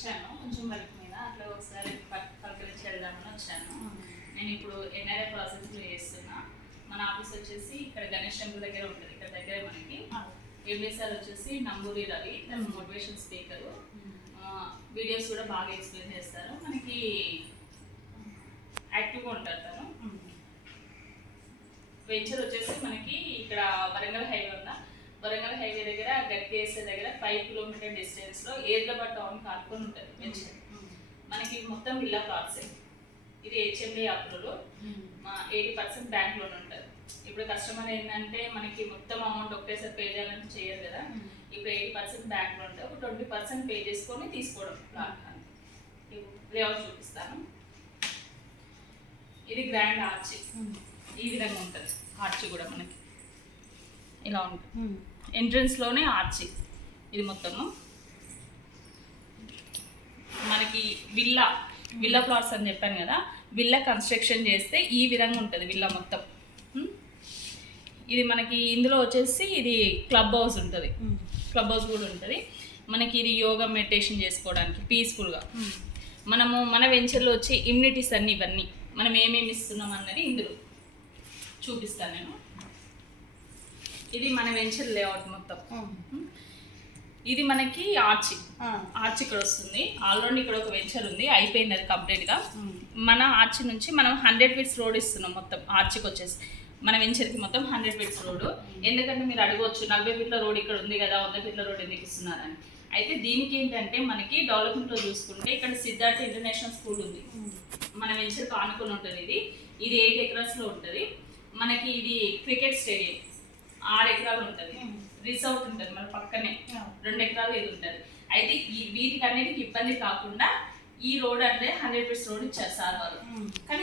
వచ్చాను కొంచెం వర్క్ మీద, అట్లా ఒకసారి పలకరించి వెళ్దామని వచ్చాను. నేను ఇప్పుడు ఎన్ఆర్ఐ ప్రాసెస్లో చేస్తున్నా. మన ఆఫీస్ వచ్చేసి ఇక్కడ గణేష్ టెంపుల్ దగ్గర ఉంటుంది, ఇక్కడ దగ్గరే మనకి. ఎంబీఎస్ఆర్ వచ్చేసి Namburi Ravi, motivation speaker. Videos కూడా బాగా ఎక్స్ప్లెయిన్ చేస్తారు, మనకి యాక్టివ్గా ఉంటారు తను. వెంచర్ వచ్చేసి మనకి ఇక్కడ వరంగల్ హైవే ఉందా, వరంగల్ హైవే దగ్గర గట్టివేసే దగ్గర 5 కిలోమీటర్ డిస్టెన్స్లో ఏర్లబాద్ టౌన్ కానుకొని ఉంటుంది వెంచర్. మనకి మొత్తం విల్లా ప్లాట్సే. ఇది హెచ్ఎండి అప్రూవల్, 80% బ్యాంక్ లోన్ ఉంటుంది. ఇప్పుడు కస్టమర్ ఏంటంటే మనకి మొత్తం అమౌంట్ ఒకటేసారి పే చేయాలంటే చేయరు కదా. ఇప్పుడు 80% బ్యాంక్ లోన్ ఉంటుంది, ఒక 20% పే చేసుకొని తీసుకోవడం ప్లాట్. లేఅవుట్ చూపిస్తాను. ఇది గ్రాండ్ ఆర్చి, ఈ విధంగా ఉంటుంది. ఆర్చి కూడా మనకి ఇలా ఉంటుంది, ఎంట్రన్స్లోనే ఆర్చి. ఇది మొత్తము మనకి విల్లా ప్లాట్స్ అని చెప్పాను కదా, విల్లా కన్స్ట్రక్షన్ చేస్తే ఈ విధంగా ఉంటుంది విల్లా మొత్తం. ఇది మనకి ఇందులో వచ్చేసి ఇది క్లబ్ హౌస్ ఉంటుంది, క్లబ్ హౌస్ కూడా ఉంటుంది మనకి. ఇది యోగా మెడిటేషన్ చేసుకోవడానికి పీస్ఫుల్గా. మనము మన వెంచర్లో వచ్చి ఇమ్యూనిటీస్ అన్నీ ఇవన్నీ మనం ఏమేమి ఇస్తున్నాం అన్నది ఇందులో చూపిస్తాను నేను. ఇది మన వెంచర్ లేఅవుట్ మొత్తం. ఇది మనకి ఆర్చి ఇక్కడ వస్తుంది. ఆల్రెడీ ఇక్కడ ఒక వెంచర్ ఉంది, అయిపోయింది అది కంప్లీట్గా. మన ఆర్చి నుంచి మనం 100 ఫీట్స్ రోడ్ ఇస్తున్నాం మొత్తం ఆర్చికి వచ్చేసి. మన వెంచర్కి మొత్తం 100 ఫీట్స్ రోడ్. ఎందుకంటే మీరు అడగవచ్చు 40 ఫీట్ల రోడ్ ఇక్కడ ఉంది కదా, 100 ఫీట్ల రోడ్ ఎందుకు ఇస్తున్నారని. అయితే దీనికి ఏంటంటే మనకి డెవలప్మెంట్లో చూసుకుంటే ఇక్కడ సిద్ధార్థ ఇంటర్నేషనల్ స్కూల్ ఉంది, మన వెంచర్కి ఆనుకొని ఉంటుంది. ఇది 8 ఎకరాస్లో ఉంటుంది మనకి. ఇది క్రికెట్ స్టేడియం 6 ఎకరాలు ఉంటుంది. రిసార్ట్ ఉంటుంది మన పక్కనే 2 ఎకరాలు ఇది ఉంటుంది. అయితే వీటికి అన్నిటికి ఇబ్బంది కాకుండా ఈ రోడ్ అంటే 100 ఫీట్స్ రోడ్ ఇచ్చారు సార్ వాళ్ళు. కానీ